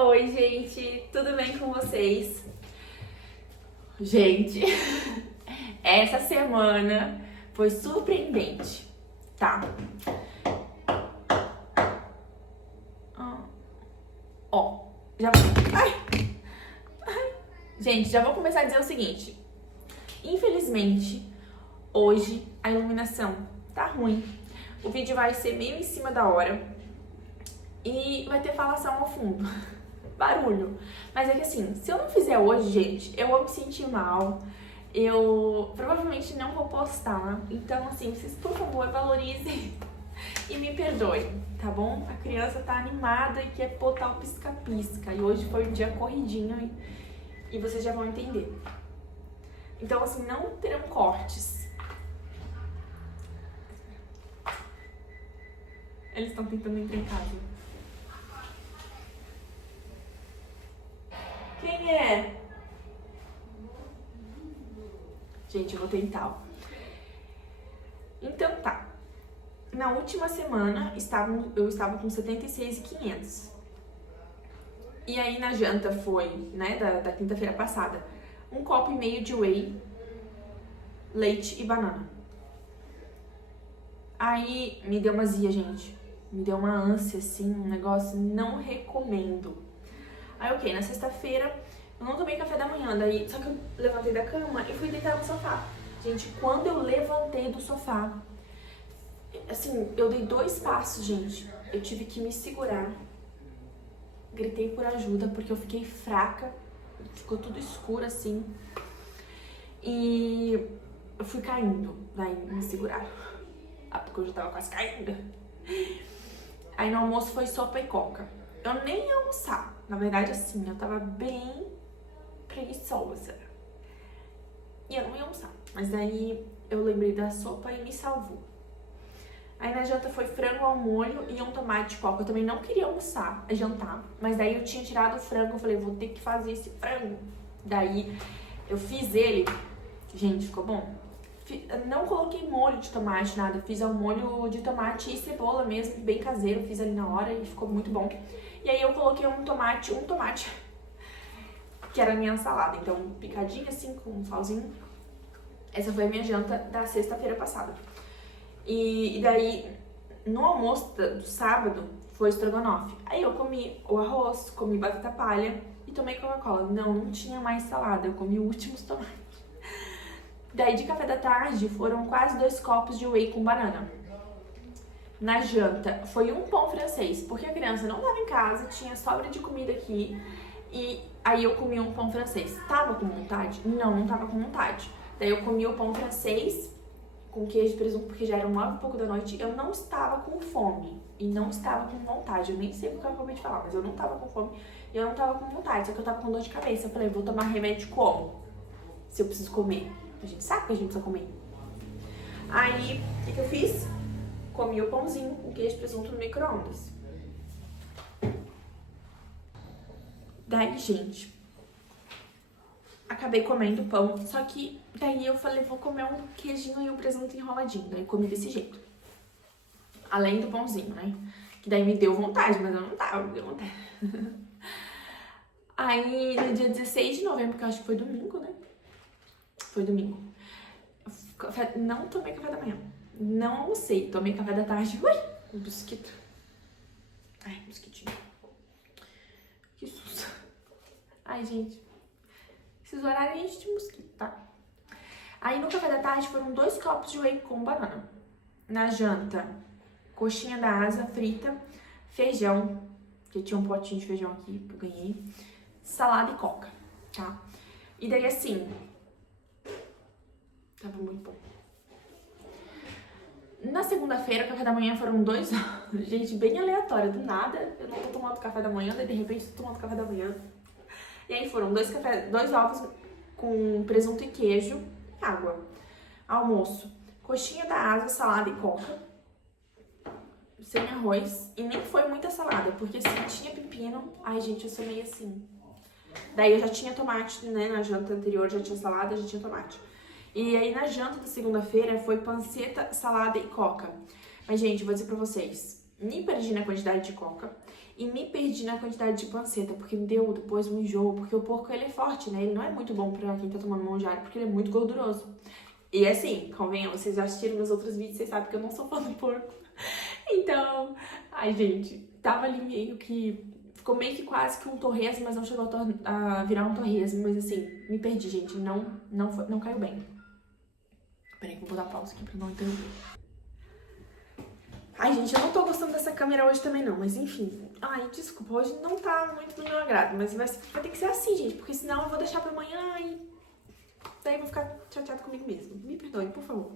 Oi, gente, tudo bem com vocês? Gente, essa semana foi surpreendente, tá? Ó, já vou... Gente, já vou começar a dizer o seguinte. Infelizmente, hoje a iluminação tá ruim. O vídeo vai ser meio em cima da hora e vai ter falação ao fundo. Barulho. Mas é que assim, se eu não fizer hoje, gente, eu vou me sentir mal. Eu provavelmente não vou postar. Então, assim, vocês, por favor, valorizem e me perdoem, tá bom? A criança tá animada e quer botar o pisca-pisca. E hoje foi um dia corridinho e vocês já vão entender. Então, assim, não terão cortes. Eles estão tentando entrar em casa. Quem é? Gente, eu vou tentar, ó. Então tá. Na última semana, eu estava com 76.500. E aí na janta foi, né, da quinta-feira passada, 1,5 copo de whey, leite e banana. Aí me deu uma azia, gente. Me deu uma ânsia, assim, um negócio, não recomendo. Aí, ok, na sexta-feira eu não tomei café da manhã, daí só que eu levantei da cama e fui deitar no sofá. Gente, quando eu levantei do sofá, assim, eu dei 2 passos, gente. Eu tive que me segurar. Gritei por ajuda porque eu fiquei fraca, ficou tudo escuro assim. E eu fui caindo, daí me seguraram. Ah, porque eu já tava quase caindo. Aí no almoço foi sopa e coca. Eu nem ia almoçar. Na verdade, assim, eu tava bem preguiçosa. E eu não ia almoçar. Mas daí eu lembrei da sopa e me salvou. Aí na janta foi frango ao molho e um tomate de coca. Eu também não queria almoçar, jantar. Mas daí eu tinha tirado o frango. Eu falei, vou ter que fazer esse frango. Daí eu fiz ele. Gente, ficou bom. Não coloquei molho de tomate, nada. Fiz ao molho de tomate e cebola mesmo, bem caseiro. Fiz ali na hora e ficou muito bom. E aí eu coloquei um tomate, que era a minha salada. Então, picadinho assim, com um salzinho. Essa foi a minha janta da sexta-feira passada. E daí, no almoço do sábado, foi estrogonofe. Aí eu comi o arroz, comi batata palha e tomei Coca-Cola. Não tinha mais salada, eu comi o último tomate. Daí, de café da tarde, foram quase 2 copos de whey com banana. Na janta, foi um pão francês, porque a criança não estava em casa, tinha sobra de comida aqui. E aí eu comi um pão francês. Tava com vontade? Não tava com vontade. Daí eu comi o pão francês com queijo e presunto, porque já eram 9 e pouco da noite. Eu não estava com fome e não estava com vontade. Eu nem sei o que eu acabei de falar, mas eu não estava com fome e eu não estava com vontade, só que eu estava com dor de cabeça. Eu falei, vou tomar remédio como? Se eu preciso comer. A gente sabe que a gente precisa comer. Aí, o que eu fiz? Comi o pãozinho com queijo e presunto no micro-ondas. Daí, gente, acabei comendo pão, só que daí eu falei, vou comer um queijinho e um presunto enroladinho. Daí comi desse jeito. Além do pãozinho, né? Que daí me deu vontade, mas eu não tava, me deu vontade. Aí, no dia 16 de novembro, que eu acho que foi domingo, né? Foi domingo. Não tomei café da manhã. Não almocei, tomei café da tarde. Ui, um mosquito. Ai, mosquitinho. Que susto. Ai, gente. Esses horários enchem de mosquito, tá? Aí no café da tarde foram 2 copos de whey com banana. Na janta, coxinha da asa frita, feijão, que tinha um potinho de feijão aqui que eu ganhei, salada e coca, tá? E daí assim, tava muito bom. Na segunda-feira, o café da manhã foram 2 ovos. Gente, bem aleatório, do nada. Eu não tô tomando café da manhã, daí de repente tô tomando café da manhã. E aí foram 2 ovos com presunto e queijo e água. Almoço, coxinha da asa, salada e coca. Sem arroz. E nem foi muita salada, porque se tinha pepino... Ai, gente, eu sou meio assim. Daí eu já tinha tomate, né? Na janta anterior já tinha salada, já tinha tomate. E aí na janta da segunda-feira foi panceta, salada e coca. Mas, gente, vou dizer pra vocês, me perdi na quantidade de coca e me perdi na quantidade de panceta, porque me deu depois um enjoo, porque o porco ele é forte, né? Ele não é muito bom pra quem tá tomando mão de alho, porque ele é muito gorduroso. E assim, convenham, vocês já assistiram meus outros vídeos, vocês sabem que eu não sou fã do porco. Então, ai gente, tava ali meio que... Ficou meio que quase que um torresmo, mas não chegou a virar um torresmo. Mas assim, me perdi, gente, não caiu bem. Peraí que eu vou dar pausa aqui pra não interromper. Ai, gente, eu não tô gostando dessa câmera hoje também não, mas enfim. Ai, desculpa, hoje não tá muito do meu agrado, mas vai ter que ser assim, gente, porque senão eu vou deixar pra amanhã e daí eu vou ficar chateada comigo mesma. Me perdoe, por favor.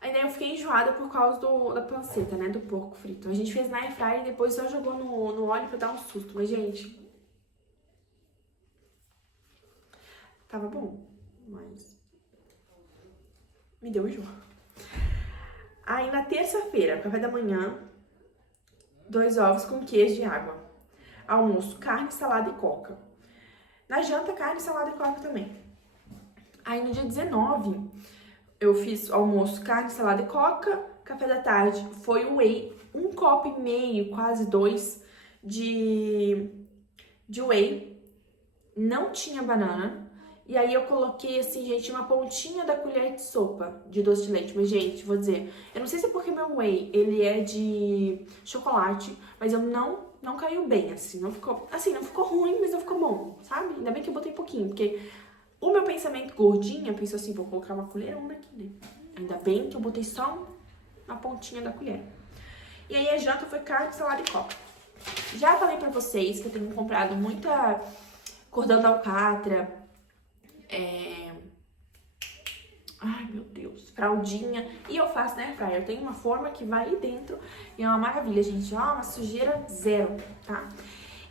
Aí daí eu fiquei enjoada por causa da panceta, né, do porco frito. A gente fez na airfryer e depois só jogou no óleo pra dar um susto, mas gente... Tava bom, mas... me deu enjoo. Aí na terça-feira, café da manhã, 2 ovos com queijo e água. Almoço, carne, salada e coca. Na janta, carne, salada e coca também. Aí no dia 19, eu fiz almoço, carne, salada e coca. Café da tarde foi o whey, 1,5 copo, quase 2, de whey. Não tinha banana. E aí eu coloquei, assim, gente, uma pontinha da colher de sopa de doce de leite. Mas, gente, vou dizer, eu não sei se é porque meu whey, ele é de chocolate, mas eu não caiu bem, assim. Não ficou ruim, mas não ficou bom, sabe? Ainda bem que eu botei pouquinho, porque o meu pensamento gordinha pensou assim, vou colocar uma colherona aqui, né? Ainda bem que eu botei só uma pontinha da colher. E aí a janta foi carne, salada e coca. Já falei pra vocês que eu tenho comprado muita cordão da alcatra, ai meu Deus, fraldinha, e eu faço na airfryer. Eu tenho uma forma que vai aí dentro e é uma maravilha, gente, ó, uma sujeira zero, tá?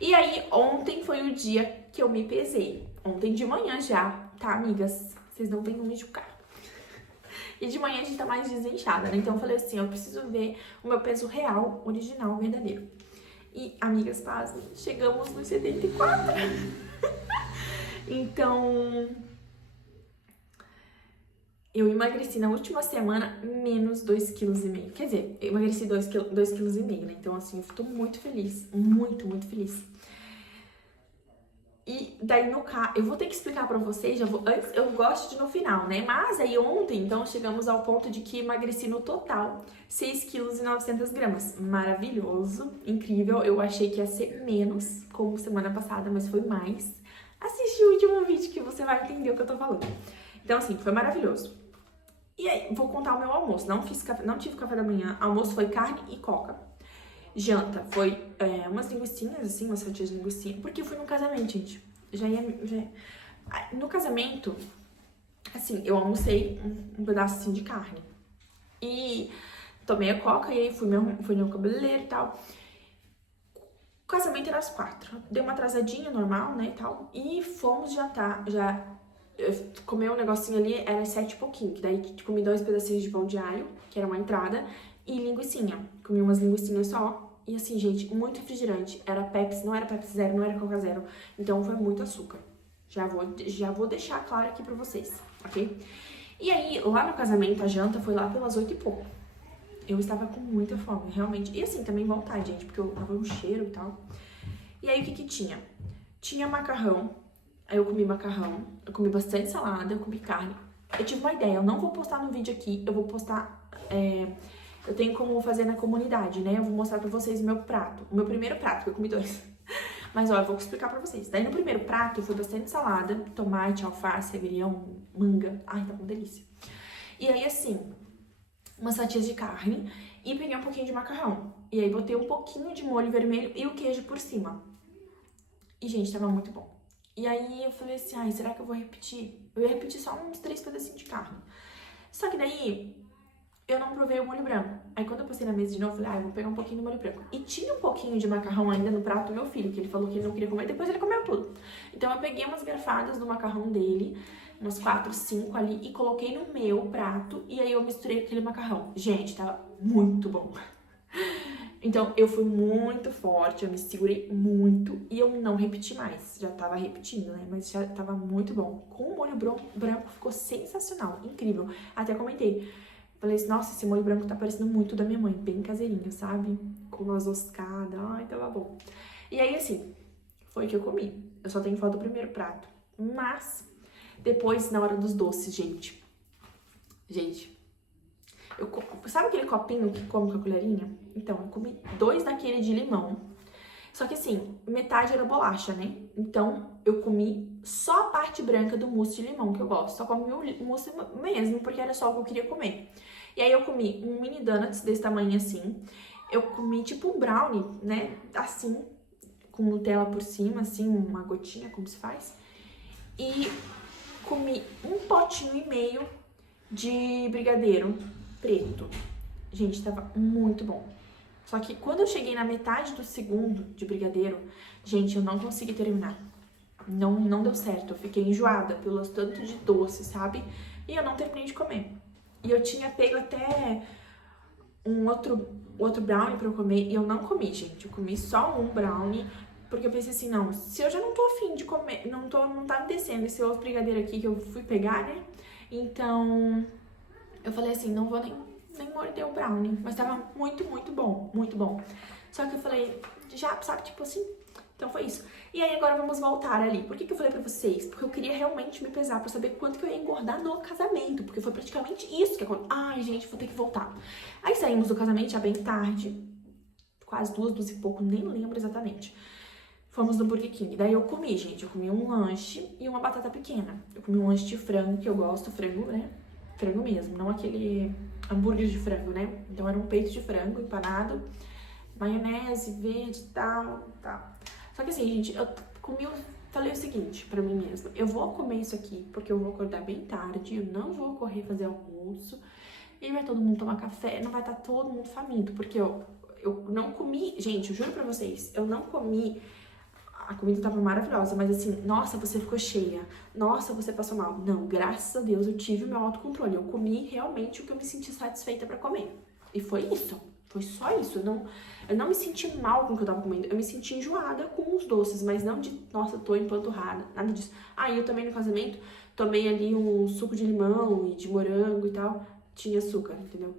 E aí ontem foi o dia que eu me pesei, ontem de manhã já, tá, amigas? Vocês não têm como me julgar. E de manhã a gente tá mais desinchada, né? Então eu falei assim, eu preciso ver o meu peso real, original, verdadeiro. E, amigas, pasmem, chegamos nos 74. Então, eu emagreci na última semana menos 2,5 kg. Quer dizer, eu emagreci 2,5 kg, né? Então, assim, eu tô muito feliz. Muito, muito feliz. E daí no carro, eu vou ter que explicar pra vocês, antes eu gosto de no final, né? Mas aí ontem, então, chegamos ao ponto de que emagreci no total 6,9 kg. Maravilhoso, incrível. Eu achei que ia ser menos, como semana passada, mas foi mais. Assiste o último vídeo que você vai entender o que eu tô falando. Então, assim, foi maravilhoso. E aí, vou contar o meu almoço. Não tive café da manhã. Almoço foi carne e coca. Janta foi umas linguiçinhas, assim, umas fatias de linguiçinha. Porque eu fui num casamento, gente. No casamento, assim, eu almocei um pedaço assim de carne. E tomei a coca e aí fui no cabeleireiro e tal. O casamento era às 4. Deu uma atrasadinha normal, né, e tal. E fomos jantar, comer um negocinho ali, era às 7 e pouquinho. Que daí comi 2 pedacinhos de pão de alho, que era uma entrada, e linguicinha. Comi umas linguicinhas só. E assim, gente, muito refrigerante. Era Pepsi, não era Pepsi Zero, não era Coca Zero. Então foi muito açúcar. Já vou deixar claro aqui pra vocês, ok? E aí, lá no casamento, a janta foi lá pelas 8 e pouco. Eu estava com muita fome, realmente. E assim, também vontade, gente, porque eu tava um cheiro e tal. E aí, o que tinha? Tinha macarrão. Aí eu comi macarrão. Eu comi bastante salada, eu comi carne. Eu tive uma ideia, eu não vou postar no vídeo aqui. Eu vou postar... eu tenho como fazer na comunidade, né? Eu vou mostrar pra vocês o meu prato. O meu primeiro prato, porque eu comi 2. Mas, ó, eu vou explicar pra vocês. Daí, no primeiro prato, foi bastante salada. Tomate, alface, agrião, manga. Ai, tá uma delícia. E aí, assim... umas fatias de carne e peguei um pouquinho de macarrão. E aí botei um pouquinho de molho vermelho e o queijo por cima. E, gente, tava muito bom. E aí eu falei assim, ai, será que eu vou repetir? Eu ia repetir só uns 3 pedacinhos de carne. Só que daí eu não provei o molho branco. Aí quando eu passei na mesa de novo, eu falei, eu vou pegar um pouquinho do molho branco. E tinha um pouquinho de macarrão ainda no prato do meu filho, que ele falou que ele não queria comer, depois ele comeu tudo. Então eu peguei umas garfadas do macarrão dele, umas 4, 5 ali, e coloquei no meu prato, e aí eu misturei aquele macarrão. Gente, tava muito bom. Então, eu fui muito forte, eu me segurei muito, e eu não repeti mais. Já tava repetindo, né? Mas já tava muito bom. Com o molho branco ficou sensacional, incrível. Até comentei. Falei assim, nossa, esse molho branco tá parecendo muito da minha mãe, bem caseirinho, sabe? com noz moscada, ai, tava bom. E aí, assim, foi o que eu comi. Eu só tenho foto do primeiro prato. Mas, depois, na hora dos doces, gente, sabe aquele copinho que come com a colherinha? Então, eu comi 2 daquele de limão. Só que assim, metade era bolacha, né? Então, eu comi só a parte branca do mousse de limão, que eu gosto. Só comi o mousse mesmo, porque era só o que eu queria comer. E aí, eu comi um mini donuts desse tamanho assim. Eu comi tipo um brownie, né? Assim, com Nutella por cima, assim, uma gotinha, como se faz. E comi um potinho e meio de brigadeiro preto. Gente, tava muito bom. Só que quando eu cheguei na metade do segundo de brigadeiro, gente, eu não consegui terminar. Não deu certo. Eu fiquei enjoada pelos tanto de doce, sabe? E eu não terminei de comer. E eu tinha pego até um outro brownie pra eu comer e eu não comi, gente. Eu comi só um brownie, porque eu pensei assim, não, se eu já não tô afim de comer, não tá me descendo esse outro brigadeiro aqui que eu fui pegar, né? Então, eu falei assim, não vou nem morder o brownie, mas tava muito, muito bom, muito bom. Só que eu falei, já, sabe, tipo assim, então foi isso. E aí agora vamos voltar ali. Por que eu falei pra vocês? Porque eu queria realmente me pesar pra saber quanto que eu ia engordar no casamento, porque foi praticamente isso que aconteceu. Ai, gente, vou ter que voltar. Aí saímos do casamento já bem tarde, quase 2 e pouco, nem lembro exatamente. Fomos no Burger King. Daí eu comi, gente, eu comi um lanche e uma batata pequena. Eu comi um lanche de frango, que eu gosto, frango, né? Frango mesmo, não aquele hambúrguer de frango, né? Então era um peito de frango empanado, maionese verde e tal. Só que assim, gente, eu comi, falei o seguinte pra mim mesma, eu vou comer isso aqui porque eu vou acordar bem tarde, eu não vou correr fazer almoço, e vai todo mundo tomar café, não vai estar todo mundo faminto, porque eu não comi, gente, eu juro pra vocês, eu não comi. A comida tava maravilhosa, mas assim, nossa, você ficou cheia, nossa, você passou mal. Não, graças a Deus eu tive o meu autocontrole. Eu comi realmente o que eu me senti satisfeita pra comer. E foi isso, foi só isso. Eu não me senti mal com o que eu tava comendo, eu me senti enjoada com os doces, mas não de, nossa, tô empanturrada, nada disso. Ah, e eu também no casamento tomei ali um suco de limão e de morango e tal, tinha açúcar, entendeu?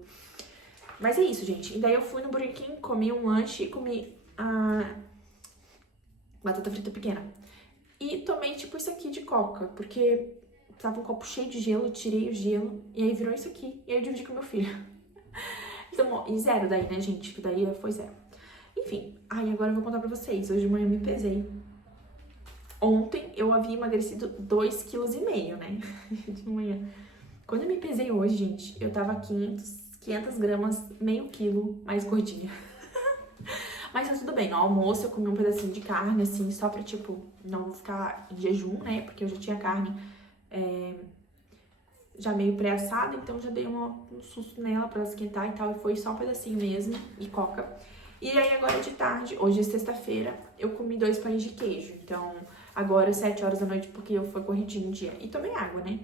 Mas é isso, gente. E daí eu fui no Burger King, comi um lanche e comi batata frita pequena. E tomei, tipo, isso aqui de coca, porque tava um copo cheio de gelo, tirei o gelo, e aí virou isso aqui. E aí eu dividi com meu filho. Então, e 0 daí, né, gente? Que daí foi 0. Enfim, aí agora eu vou contar pra vocês. Hoje de manhã eu me pesei. Ontem eu havia emagrecido 2,5 kg, né? De manhã. Quando eu me pesei hoje, gente, eu tava 500 gramas, meio quilo mais gordinha. Mas tá tudo bem, no almoço eu comi um pedacinho de carne, assim, só pra, tipo, não ficar em jejum, né? Porque eu já tinha carne já meio pré-assada, então já dei um susto nela pra ela esquentar e tal, e foi só um pedacinho mesmo, e coca. E aí agora de tarde, hoje é sexta-feira, eu comi 2 pães de queijo, então agora 7 horas da noite, porque eu fui corridinho o dia. E tomei água, né?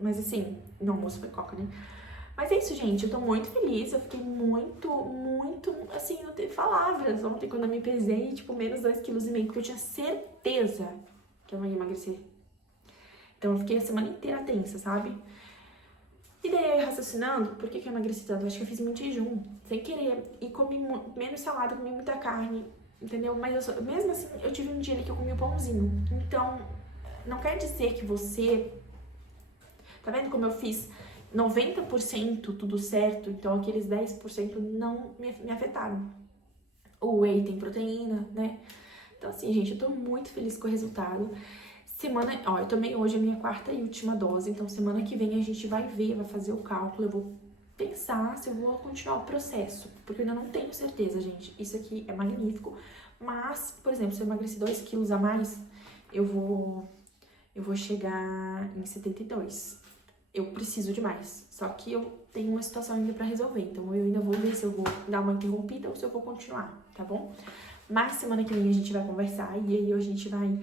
Mas assim, no almoço foi coca, né? Mas é isso, gente, eu tô muito feliz, eu fiquei muito, assim, não teve palavras ontem quando eu me pesei, tipo, menos 2,5 kg, porque eu tinha certeza que eu não ia emagrecer. Então eu fiquei a semana inteira tensa, sabe? E daí eu raciocinando, por que eu emagreci tanto? Eu acho que eu fiz muito jejum, sem querer, e comi menos salada, comi muita carne, entendeu? Mas mesmo assim, eu tive um dia ali que eu comi um pãozinho. Então, não quer dizer que você... Tá vendo como eu fiz 90% tudo certo, então aqueles 10% não me afetaram. O whey tem proteína, né? Então assim, gente, eu tô muito feliz com o resultado. Eu tomei hoje a minha 4ª e última dose, então semana que vem a gente vai ver, vai fazer o cálculo, eu vou pensar se eu vou continuar o processo, porque eu ainda não tenho certeza, gente. Isso aqui é magnífico, mas, por exemplo, se eu emagrecer 2 quilos a mais, eu vou chegar em 72. Eu preciso de mais, só que eu tenho uma situação ainda pra resolver, então eu ainda vou ver se eu vou dar uma interrompida ou se eu vou continuar, tá bom? Mas semana que vem a gente vai conversar e aí a gente vai...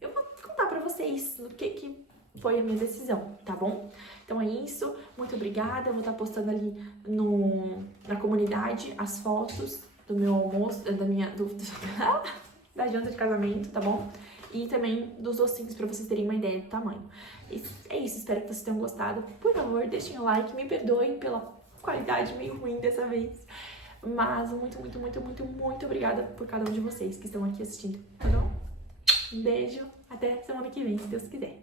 Eu vou contar pra vocês o que foi a minha decisão, tá bom? Então é isso, muito obrigada, eu vou estar postando ali na comunidade as fotos do meu almoço, da janta de casamento, tá bom? E também dos docinhos pra vocês terem uma ideia do tamanho. É isso, espero que vocês tenham gostado. Por favor, deixem o like, me perdoem pela qualidade meio ruim dessa vez. Mas muito, muito, muito, muito, muito obrigada por cada um de vocês que estão aqui assistindo, tá bom? Um beijo, até semana que vem, se Deus quiser.